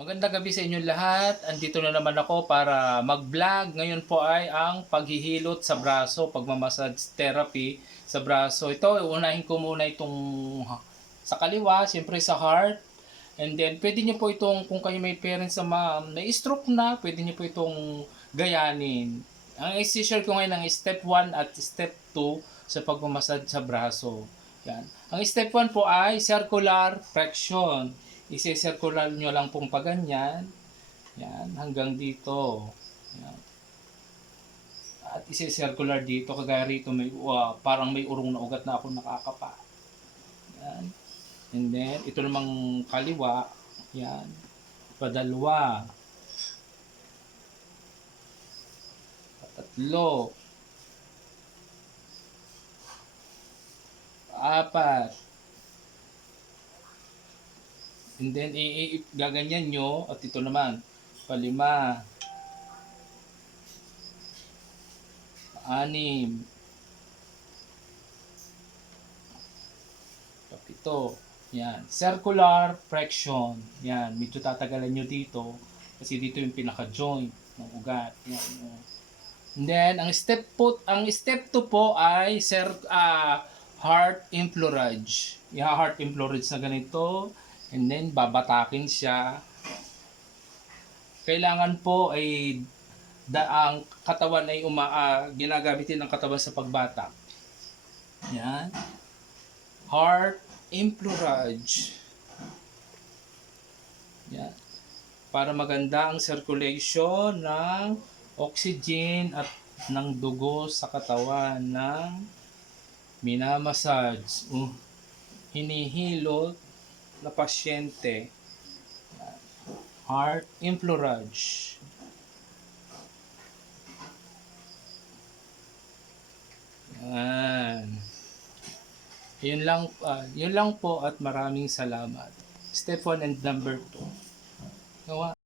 Magandang gabi sa inyo lahat. Andito na naman ako para mag-vlog. Ngayon po ay ang paghihilot sa braso, pagmamassage therapy sa braso. Ito, unahin ko muna itong sa kaliwa, siyempre sa heart. And then, pwede nyo po itong, kung kayo may parents na ma- may stroke na, pwede nyo po itong gayanin. Ang isi-share ko ngayon ang step 1 at step 2 sa pagmamassage sa braso. Yan. Ang step 1 po ay circular flexion. Isi-circular nyo lang pong paganyan. Yan, hanggang dito. Yan. At isi-circular dito, kagaya rito, may, uh, parang may urong na ugat na ako nakakapa. Yan. And then, ito namang kaliwa. Yan. Padalwa. Patatlo. Apat. And then, i- i- gaganyan nyo. At ito naman, palima. Anim. Kapito. Yan. Circular flexion. Yan. Medyo tatagalan nyo dito. Kasi dito yung pinaka-joint ng ugat. Yan. And then, ang step po, ang step 2 po ay sir, ah, heart inflorage. Yeah, heart inflorage na ganito. And then, babatakin siya. Kailangan po ay da, ang katawan ay uma, ah, ginagamitin ng katawan sa pagbatak. Yan. Heart inflorage. Yan. Para maganda ang circulation ng oxygen at ng dugo sa katawan ng minamassage. Uh, hinihilot na pasyente. Heart inflorage. Yan. Yun lang, ah, yun lang po at maraming salamat. Step 1 and number 2. Gawa.